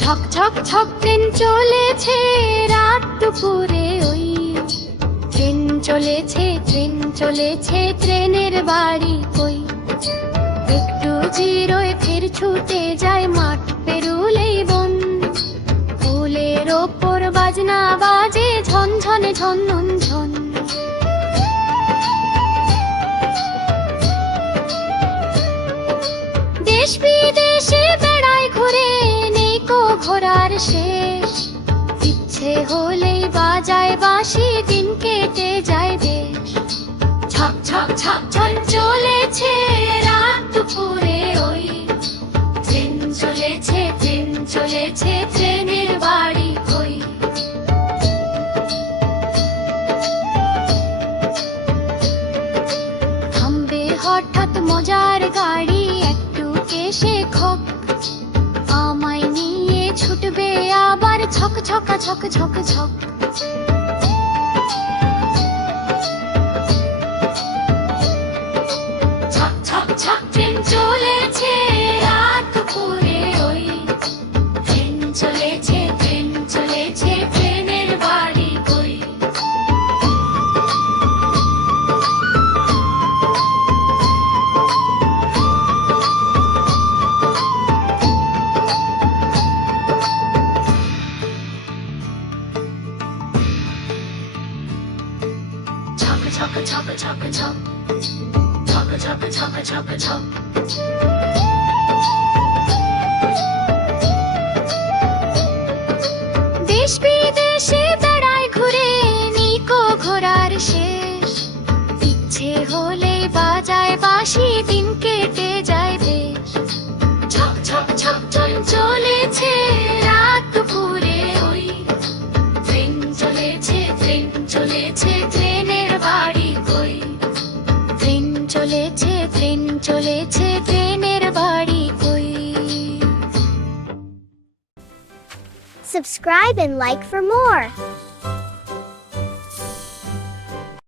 ছক ছক ছক ট্রেন চলেছে রাত দুপুরে, ওই ট্রেন চলেছে, ট্রেন চলেছে, ট্রেনের বাড়ি কই। একটু জিরোয় ফের ছুটে যায় মাঠ পেরুলেই বন, ফুলের ওপর বাজনা বাজে ঝনঝনে ঝনঝন ঝন। দেশ বিদেশে বেড়ায় ঘুরে, নেই কো ঘোরার শেষ। ইচ্ছে হলেই বাজায় বাঁশি, দিন কেটে যায় বেশ। ছক ছক ছক ছক চলেছে রাত দুপুরে, ওই ট্রেন চলেছে, ট্রেন চলেছে, ট্রেনের বাড়ি কই। থামবে হঠাৎ মজার গাড়ি, একটু কেশে খক, আমায় নিয়ে ছুটবে আবার ছক ছকা ছক ছক ছক। ছক ছক ছক ট্রেন চলেছে রাত দুপুরে, ওই ট্রেন চলেছে, ট্রেন চলেছে, ট্রেনের বাড়ি কই। ছক ছক ছক ছক ছক, ছক ছক ছক ছক ছক। দেশ বিদেশে বেড়ায় ঘুরে, নিকো ঘোরার শেষ। ইচ্ছে হলে বাজায় বাঁশি, দিন কেটে যায় বেশ। ছক ছক ছক ছক চলেছে রাত দুপুরে, ওই ট্রেন চলেছে, ট্রেন চলেছে, ট্রেনের বাড়ি কই। ট্রেন চলেছে, ট্রেন চলেছে, ট্রেনের বাড়ি কই। Subscribe and like for more.